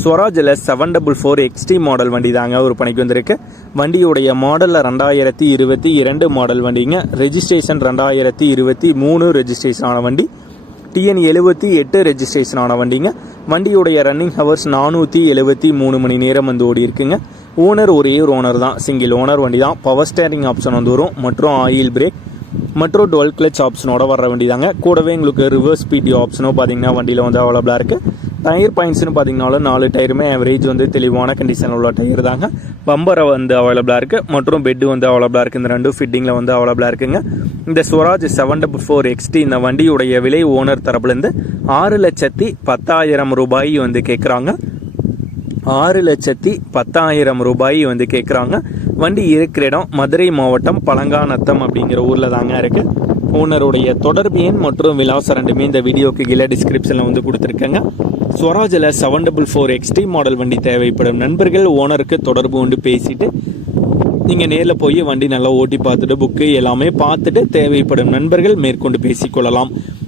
ஸ்வராஜில் seven double four XT model வண்டி தாங்க ஒரு பணிக்கு வந்திருக்கு. வண்டியுடைய மாடலில் ரெண்டாயிரத்தி இருபத்தி இரண்டு மாடல் வண்டிங்க. ரெஜிஸ்ட்ரேஷன் ரெண்டாயிரத்தி இருபத்தி மூணு ரெஜிஸ்ட்ரேஷன் ஆன வண்டி. டிஎன் எழுபத்தி எட்டு ரெஜிஸ்ட்ரேஷன் ஆன வண்டிங்க. வண்டியுடைய ரன்னிங் ஹவர்ஸ் நானூற்றி எழுபத்தி மூணு மணி நேரம் வந்து ஓடி இருக்குங்க. ஓனர் ஒரே ஒரு ஓனர் தான். சிங்கிள் ஓனர் வண்டி தான். பவர் ஸ்டேரிங் ஆப்ஷன் வந்து வரும். மற்றும் ஆயில் பிரேக் மற்றும் டுவெல் கிளச் ஆப்ஷனோட வர வண்டி தாங்க. கூடவே உங்களுக்கு ரிவர்ஸ் பிடி ஆப்ஷனும் பார்த்தீங்கன்னா வண்டியில் வந்து அவைலபிளாக இருக்குது டயர் பாயிண்ட்ஸ்னு பார்த்தீங்கனாலும் நாலு டயருமே ஆவரேஜ் வந்து தெளிவான கண்டிஷனில் உள்ள டயர் தாங்க. பம்பரை வந்து அவைலபிளாக இருக்குது மற்றும் பெட்டு வந்து அவைலபிளாக இருக்குது இந்த ரெண்டும் ஃபிட்டிங்கில் வந்து அவைலபிளாக இருக்குங்க. இந்த Swaraj seven double four XT இந்த வண்டியுடைய விலை ஓனர் தரப்புலேருந்து ஆறு லட்சத்தி பத்தாயிரம் ரூபாய் வந்து கேட்குறாங்க ஆறு லட்சத்தி பத்தாயிரம் ரூபாய் வந்து கேட்குறாங்க வண்டி இருக்கிற இடம் மதுரை மாவட்டம் பழங்காநத்தம் அப்படிங்கிற ஊரில் தாங்க இருக்குது ஓனருடைய தொடர்பு எண் மற்றும் விலாசம் ரெண்டுமே இந்த வீடியோக்கு கீழே டிஸ்கிரிப்ஷனில் வந்து கொடுத்துருக்கேங்க. ஸ்வராஜில் seven double four XT model வண்டி தேவைப்படும் நண்பர்கள் ஓனருக்கு தொடர்பு கொண்டு பேசிட்டு நீங்கள் நேரில் போய் வண்டி நல்லா ஓட்டி பார்த்துட்டு புக்கு எல்லாமே பார்த்துட்டு தேவைப்படும் நண்பர்கள் மேற்கொண்டு பேசிக்கொள்ளலாம்.